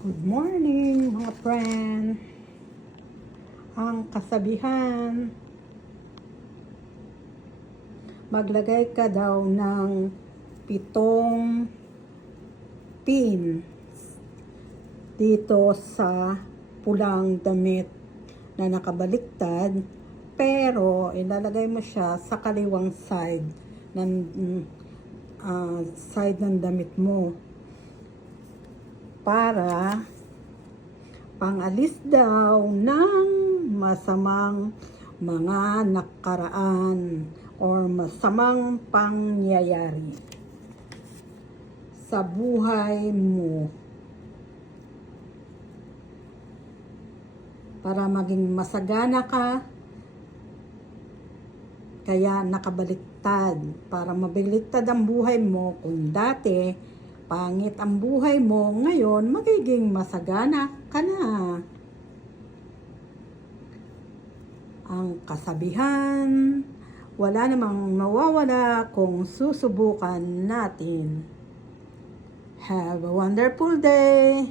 Good morning mga friend. Ang kasabihan, maglagay ka daw ng 7 pin dito sa pulang damit na nakabaliktad, pero ilalagay mo siya sa kaliwang side ng damit mo para pangalis daw ng masamang mga nakaraan or masamang pangyayari sa buhay mo, para maging masagana ka. Kaya nakabaliktad, para mabaliktad ang buhay mo. Kung dati pangit ang buhay mo, ngayon magiging masagana ka na. Ang kasabihan, wala namang mawawala kung susubukan natin. Have a wonderful day!